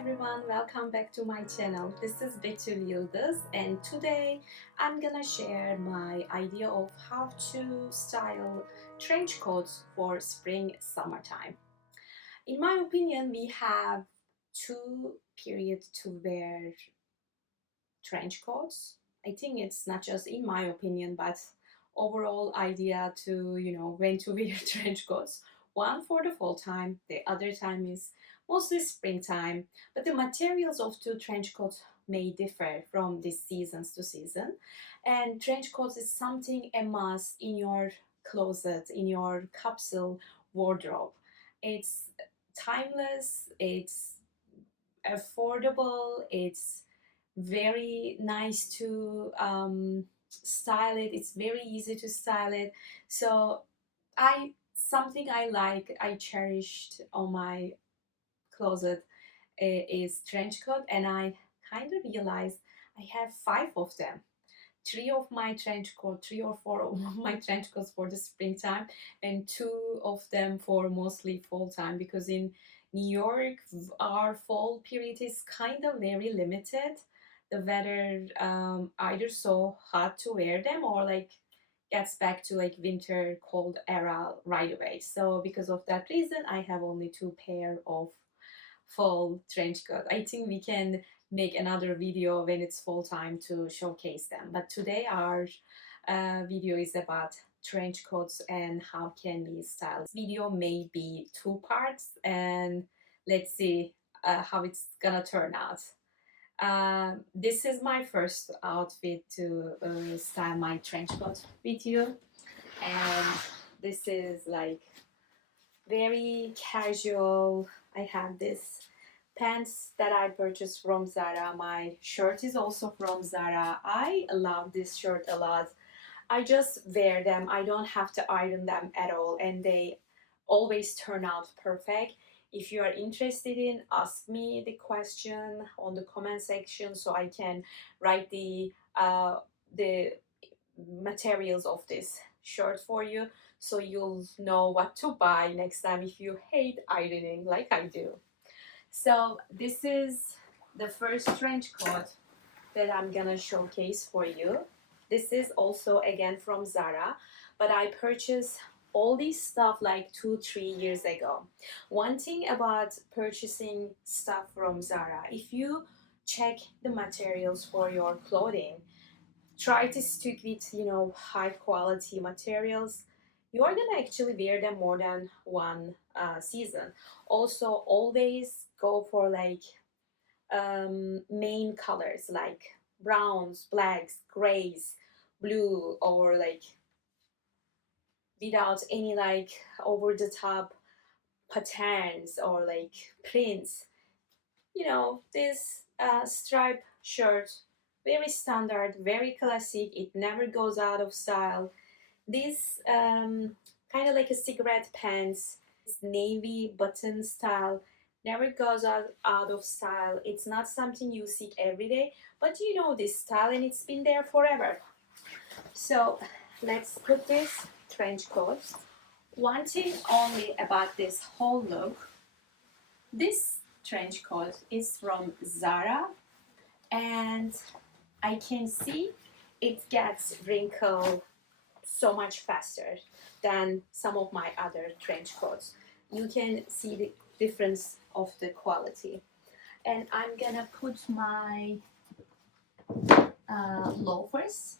everyone, welcome back to my channel. This is Betül Yıldız and today I'm gonna share my idea of how to style trench coats for spring summertime. In my opinion, we have two periods to wear trench coats. I think it's not just in my opinion, but overall idea to when to wear trench coats. One for the fall time, the other time is mostly springtime, but the materials of two trench coats may differ from this seasons to season. And trench coats is something a must in your closet, in your capsule wardrobe. It's timeless, it's affordable, it's very nice to style it, it's very easy to style it. So I something I like, I cherished on my closet is trench coat, and I kind of realized I have five of them. Three of my trench coat, three or four of my trench coats for the springtime, and two of them for mostly fall time, because in New York our fall period is kind of very limited. The weather either so hot to wear them or like gets back to like winter cold era right away. So because of that reason, I have only two pair of fall trench coat. I think we can make another video when it's fall time to showcase them. But today our video is about trench coats and how can we style. This video may be two parts, and let's see how it's gonna turn out. This is my first outfit to style my trench coat with you, and this is like very casual. I have this pants that I purchased from Zara. My shirt is also from Zara. I love this shirt a lot. I just wear them. I don't have to iron them at all, and they always turn out perfect. If you are interested in, ask me the question on the comment section so I can write the materials of this shirt for you, so you'll know what to buy next time if you hate ironing like I do. So this is the first trench coat that I'm gonna showcase for you. This is also again from Zara, but I purchased all this stuff like 2-3 years ago. One thing about purchasing stuff from Zara, if you check the materials for your clothing, try to stick with high quality materials. You are gonna actually wear them more than one season. Also, always go for like main colors like browns, blacks, grays, blue, or like without any like over the top patterns or like prints. This stripe shirt, very standard, very classic. It never goes out of style. This kind of like a cigarette pants, this navy button style, never goes out of style. It's not something you see every day, but you know this style and it's been there forever. So let's put this trench coat. One thing only about this whole look, this trench coat is from Zara, and I can see it gets wrinkled so much faster than some of my other trench coats. You can see the difference of the quality. And I'm gonna put my loafers.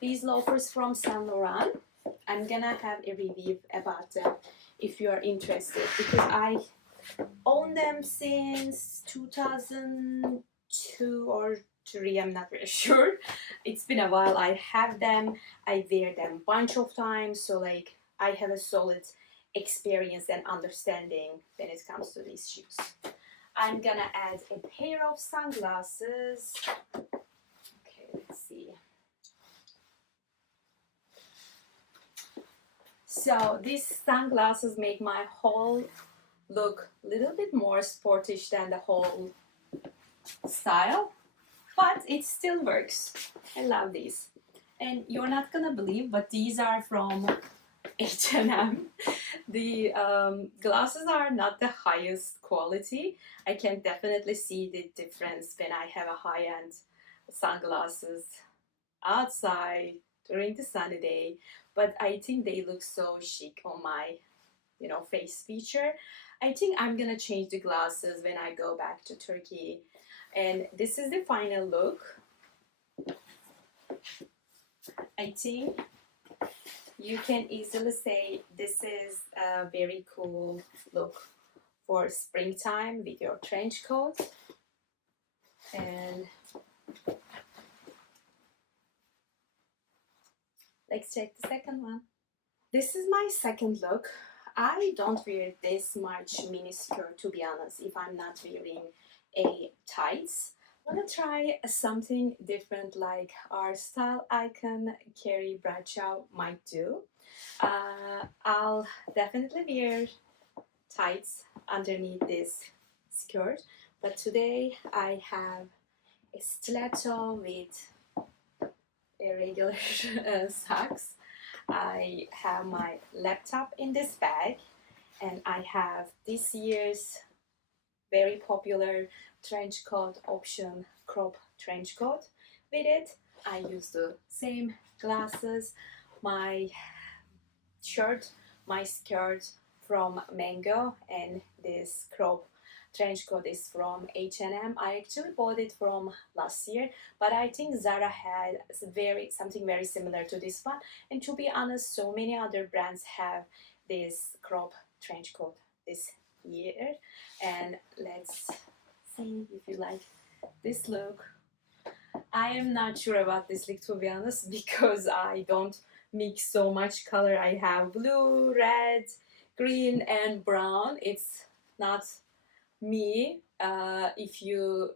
These loafers from Saint Laurent. I'm gonna have a review about them if you are interested, because I own them since 2002 or 3, I'm not very sure. It's been a while. I have them, I wear them a bunch of times, so like I have a solid experience and understanding when it comes to these shoes. I'm gonna add a pair of sunglasses. Okay, let's see. So these sunglasses make my whole look a little bit more sportish than the whole style, but it still works. I love these. And you're not gonna believe, but these are from H&M. The glasses are not the highest quality. I can definitely see the difference when I have a high-end sunglasses outside during the sunny day, but I think they look so chic on my, face feature. I think I'm gonna change the glasses when I go back to Turkey. And this is the final look. I think you can easily say this is a very cool look for springtime with your trench coat. And let's check the second one. This is my second look. I don't wear this much mini skirt, to be honest, if I'm not wearing a tights. I want to try something different like our style icon Carrie Bradshaw might do. I'll definitely wear tights underneath this skirt, but today I have a stiletto with a regular socks. I have my laptop in this bag, and I have this year's very popular trench coat option crop trench coat with it. I use the same glasses, my shirt, my skirt from Mango, and this crop trench coat is from H&M. I actually bought it from last year, but I think Zara had something very similar to this one. And to be honest, so many other brands have this crop trench coat this year. And let's see if you like this look. I am not sure about this look, to be honest, because I don't mix so much color. I have blue, red, green, and brown. It's not me if you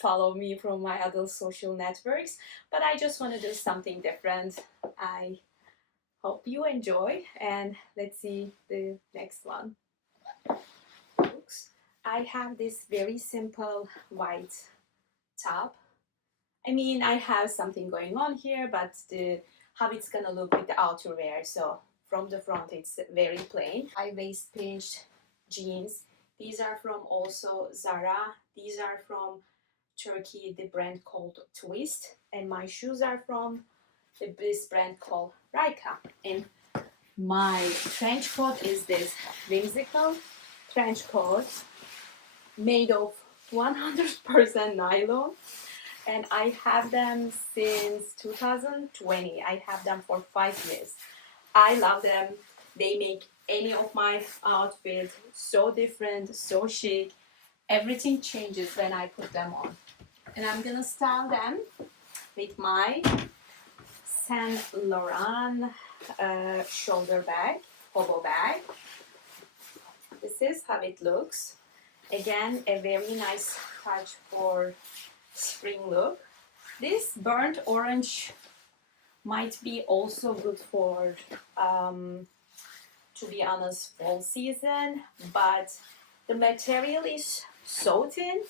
follow me from my other social networks, but I just want to do something different. I hope you enjoy, and let's see the next one. Looks. I have this very simple white top. I mean, I have something going on here, but how it's gonna look with the outerwear. So from the front, it's very plain. High waist pinched jeans. These are from also Zara. These are from Turkey, the brand called Twist. And my shoes are from this brand called Raika. And my trench coat is this whimsical trench coat made of 100% nylon. And I have them since 2020. I have them for 5 years. I love them. They make any of my outfits so different, so chic. Everything changes when I put them on. And I'm gonna style them with my Saint Laurent shoulder bag, hobo bag. This is how it looks. Again, a very nice touch for spring look. This burnt orange might be also good for, to be honest, fall season, but the material is so thin,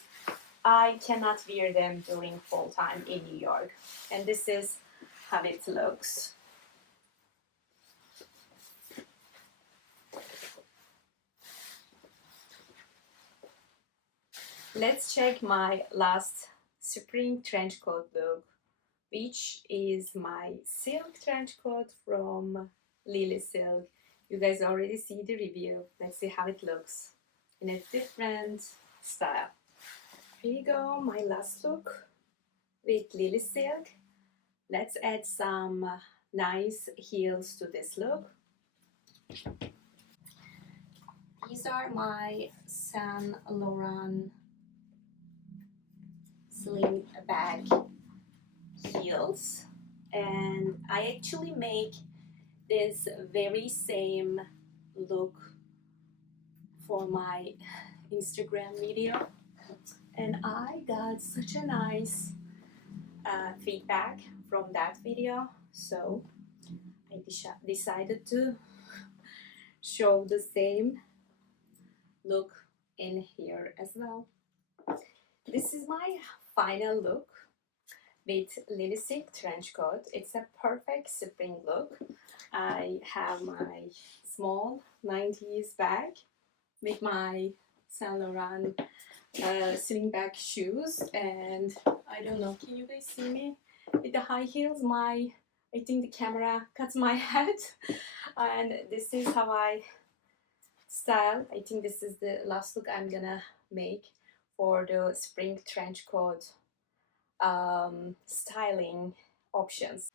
I cannot wear them during fall time in New York. And this is how it looks. Let's check my last spring trench coat look, which is my silk trench coat from Lily Silk. You guys already see the review. Let's see how it looks in a different style. Here you go, my last look with Lily Silk. Let's add some nice heels to this look. These are my Saint Laurent sling bag heels, and I actually make this very same look for my Instagram video, and I got such a nice feedback from that video, so I decided to show the same look in here as well. This is my final look. with Lily trench coat. It's a perfect spring look. I have my small 90s bag with my Saint Laurent sling back shoes, and I don't know, can you guys see me with the high heels? I think the camera cuts my head. And this is how I style. I think this is the last look I'm gonna make for the spring trench coat styling options.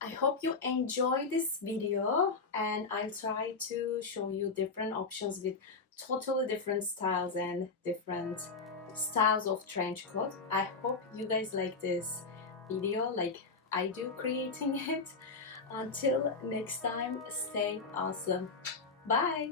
I hope you enjoy this video, and I'll try to show you different options with totally different styles and different styles of trench coat. I hope you guys like this video like I do creating it. Until next time, stay awesome. Bye!